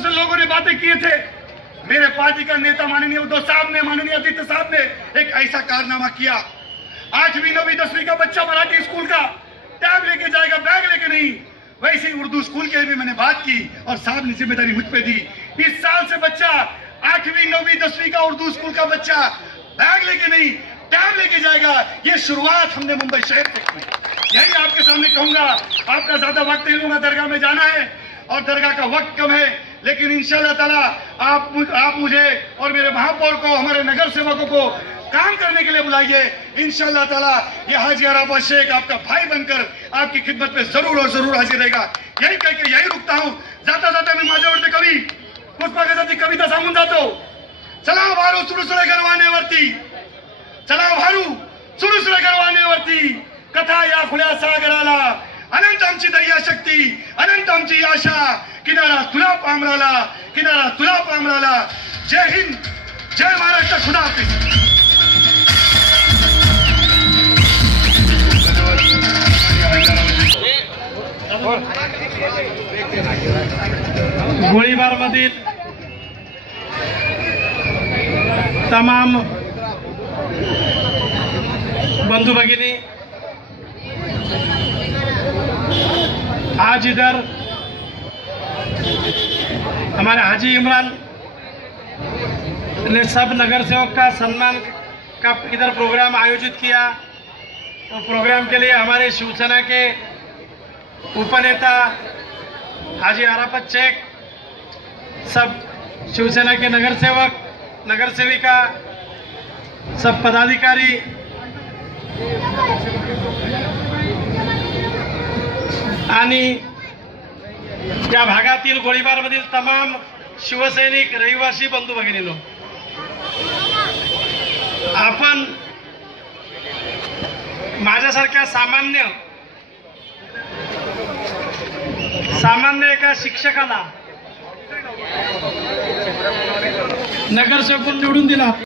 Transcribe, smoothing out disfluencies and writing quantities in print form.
से लोगों ने बातें किए थे। मेरे पार्टी का नेता माननीय उद्धव साहब ने, माननीय आदित्य साहब ने एक ऐसा कारनामा किया। 8वीं 9वीं 10वीं का बच्चा मराठी स्कूल का टैब लेके जाएगा, बैग लेके नहीं। वैसे ही उर्दू स्कूल के भी मैंने बात की और साहब ने जिम्मेदारी मुझ पे दी। इस साल से बच्चा 8वीं 9वीं 10वीं का उर्दू स्कूल का बच्चा बैग लेके नहीं, टैब लेके जाएगा। ये शुरुआत हमने मुंबई शहर से की। यही आपके सामने कहूंगा। आपका ज्यादा वक्त नहीं लूंगा, दरगाह में जाना है और दरगाह का वक्त कम है, लेकिन इंशाल्लाह ताला आप मुझे और मेरे महापौर को, हमारे नगर सेवकों को काम करने के लिए बुलाइए। इंशाल्लाह ताला ये हाजी अराफत शेख आपका भाई बनकर आपकी खिदमत में जरूर और जरूर हाजिर रहेगा। यही कहकर यही रुकता हूं। जाता जाता मी माझ्यावरती कवी पुष्पागजाची कविता सांगून जातो। चला भारू सुडसुडे गरवानेवरती, चला भारू सुडसुडे गरवानेवरती, कथा या खुल्या सागराला, अनंत आमची दया शक्ती, अनंत आमची आशा, किनारा तुला पामराला, किनारा तुला पामराला। जय हिंद, जय महाराष्ट्र, खुदा हाफिज। गोळीबार मधील तमाम बंधु भगिनी, आज इधर हमारे हाजी इमरान ने सब नगर सेवक का सम्मान का इधर प्रोग्राम आयोजित किया। और प्रोग्राम के लिए हमारे शिवसेना के उपनेता हाजी अराफत शेख, सब शिवसेना के नगर सेवक, नगर सेविका, सब पदाधिकारी, आणि या भागातील गोळीबारमधील तमाम शिवसैनिक, रहिवासी बंधू भगिनींनो, आपण माझ्यासारख्या सामान्य एका शिक्षकाला नगरसेवक निवडून दिला।